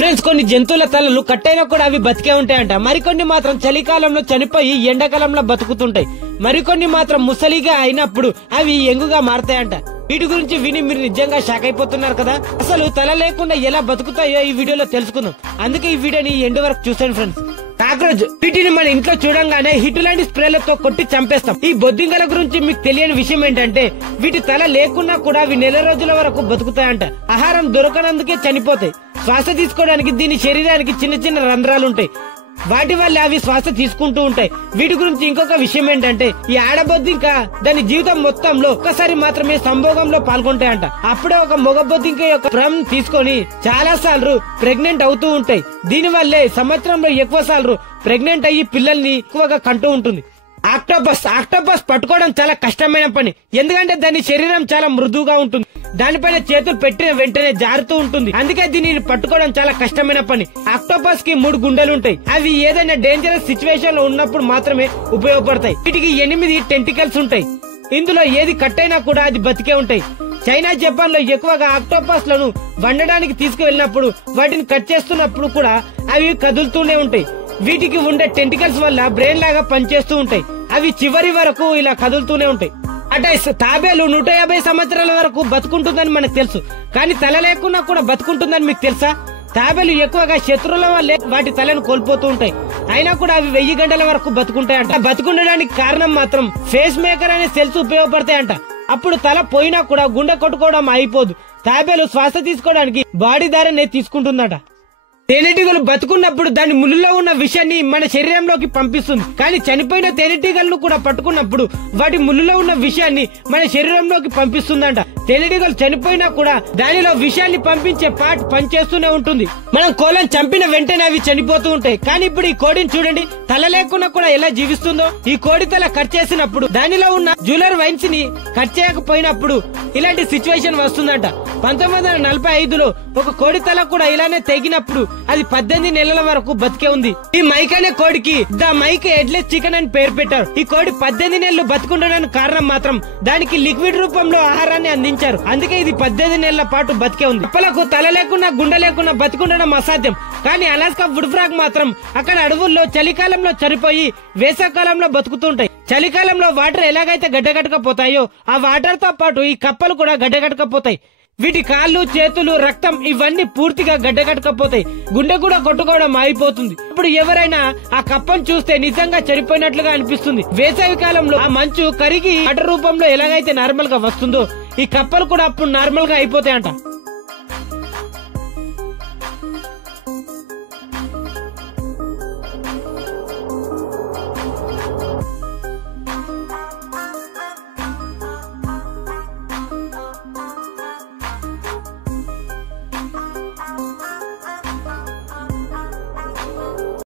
Friends, కొన్ని జంతువుల తలలు కట్టైనా కూడా అవి బతికే ఉంటాయంట. మరికొన్ని మాత్రం చలికాలంలో చనిపోయి ఎండాకాలంలో బతుకుతుంటాయి. మరికొన్ని మాత్రం ముసలిగా అయినప్పుడు అవి ఎంగుగా మారతాయంట. వీటి గురించి విని మీరు నిజంగా షాక్ అయిపోతున్నారు కదా. అసలు తల లేకుండా ఎలా బతుకుతాయో ఈ వీడియోలో తెలుసుకుందాం. అందుకే ఈ వీడియోని ఎండ్ వరకు చూసాను ఫ్రెండ్స్. కాక్రోచ్, వీటిని మన ఇంట్లో చూడంగానే హిట్ లాంటి స్ప్రేలతో కొట్టి చంపేస్తాం. ఈ బొద్దింకల గురించి మీకు తెలియని విషయం ఏంటంటే వీటి తల లేకున్నా కూడా అవి నెల రోజుల వరకు బతుకుతాయంట. ఆహారం దొరకనందుకే చనిపోతాయి. శ్వాస తీసుకోవడానికి దీని శరీరానికి చిన్న చిన్న రంధ్రాలుంటాయి. వాటి వల్ల అవి శ్వాస తీసుకుంటూ ఉంటాయి. వీటి గురించి ఇంకొక విషయం ఏంటంటే ఈ ఆడబొద్దింక దాని జీవితం మొత్తంలో ఒక్కసారి మాత్రమే సంభోగంలో పాల్గొంటాయంట. అప్పుడే ఒక మగ బొద్దింక యొక్క ప్రాణం తీసుకొని చాలా సార్లు ప్రెగ్నెంట్ అవుతూ ఉంటాయి. దీని వల్లే సంవత్సరంలో ఎక్కువ సార్లు ప్రెగ్నెంట్ అయ్యి పిల్లల్ని ఎక్కువగా కంటూ ఉంటుంది. ఆక్టోపస్ పట్టుకోవడం చాలా కష్టమైన పని. ఎందుకంటే దాని శరీరం చాలా మృదువుగా ఉంటుంది. దానిపైన చేతులు పెట్టిన వెంటనే జారుతూ ఉంటుంది. అందుకే దీనిని పట్టుకోవడం చాలా కష్టమైన పని. ఆక్టోపస్ కి 3 గుండెలు ఉంటాయి. అవి ఏదైనా డేంజరస్ సిచ్యువేషన్ లో ఉన్నప్పుడు మాత్రమే ఉపయోగపడతాయి. వీటికి 8 టెంటికల్స్ ఉంటాయి. ఇందులో ఏది కట్టైనా కూడా అది బతికే ఉంటాయి. చైనా, జపాన్ లో ఎక్కువగా ఆక్టోపస్ లను వండడానికి తీసుకువెళ్ళినప్పుడు వాటిని కట్ చేస్తున్నప్పుడు కూడా అవి కదులుతూనే ఉంటాయి. వీటికి ఉండే టెంటికల్స్ వల్ల బ్రెయిన్ లాగా పనిచేస్తూ ఉంటాయి. అవి చివరి వరకు ఇలా కదులుతూనే ఉంటాయి. అంటే తాబేలు 150 సంవత్సరాల వరకు బతుకుంటుందని మనకు తెలుసు. కానీ తల లేకున్నా కూడా బతుకుంటుందని మీకు తెలుసా? తాబేలు ఎక్కువగా శత్రువుల వల్లే వాటి తలను కోల్పోతూ ఉంటాయి. అయినా కూడా అవి 1000 గంటల వరకు బతుకుంటాయంట. బతుకుండడానికి కారణం మాత్రం ఫేస్ మేకర్ అనే సెల్స్ ఉపయోగపడతాయంట. అప్పుడు తల పోయినా కూడా గుండె కొట్టుకోవడం అయిపోదు. తాబేలు శ్వాస తీసుకోవడానికి బాడీ దారినే తీసుకుంటుందట. తేనెటీగలు బతుకున్నప్పుడు దాని ముళ్ళులో ఉన్న విషయాన్ని మన శరీరంలోకి పంపిస్తుంది. కానీ చనిపోయిన తేనెటీగలను కూడా పట్టుకున్నప్పుడు వాటి ముళ్ళులో ఉన్న విషయాన్ని మన శరీరంలోకి పంపిస్తుందంట. తేనెటీగలు చనిపోయినా కూడా దానిలో విషయాన్ని పంపించే పార్ట్ పనిచేస్తూనే ఉంటుంది. మనం కోళ్ళని చంపిన వెంటనే అవి చనిపోతూ ఉంటాయి. కానీ ఇప్పుడు ఈ కోడిని చూడండి, తల లేకుండా కూడా ఎలా జీవిస్తుందో. ఈ కోడి తల కట్ చేసినప్పుడు దానిలో ఉన్న జూలర్ వైన్స్ ని కట్ చేయకపోయినప్పుడు ఇలాంటి సిచ్యువేషన్ వస్తుందంట. 1945లో ఒక కోడి తల కూడా ఇలానే తెగినప్పుడు అది 18 నెలల వరకు బతికే ఉంది. ఈ మైక్ అనే కోడికి ద మైక్ హెడ్లెస్ చికెన్ అని పేరు పెట్టారు. ఈ కోడి 18 నెలలు బతుకుండడానికి కారణం మాత్రం దానికి లిక్విడ్ రూపంలో ఆహారాన్ని అందించారు. అందుకే ఇది 18 నెలల పాటు బతికే ఉంది. కప్పలకు తల లేకున్నా గుండె లేకున్నా బతికుండడం అసాధ్యం. కానీ అలాస్కా వుడ్ ఫ్రాగ్ మాత్రం అక్కడ అడవుల్లో చలికాలంలో చనిపోయి వేసవికాలంలో బతుకుతుంటాయి. చలికాలంలో వాటర్ ఎలాగైతే గడ్డగట్టకపోతాయో ఆ వాటర్ తో పాటు ఈ కప్పలు కూడా గడ్డగట్టకపోతాయి. వీటి కాళ్ళు, చేతులు, రక్తం ఇవన్నీ పూర్తిగా గడ్డగట్టకపోతాయి. గుండె కూడా కొట్టుకోవడం ఆగిపోతుంది. ఇప్పుడు ఎవరైనా ఆ కప్పను చూస్తే నిజంగా చనిపోయినట్లుగా అనిపిస్తుంది. వేసవి కాలంలో ఆ మంచు కరిగి వాటర్ రూపంలో ఎలాగైతే నార్మల్ గా వస్తుందో ఈ కప్పలు కూడా అప్పుడు నార్మల్ గా అయిపోతాయంట.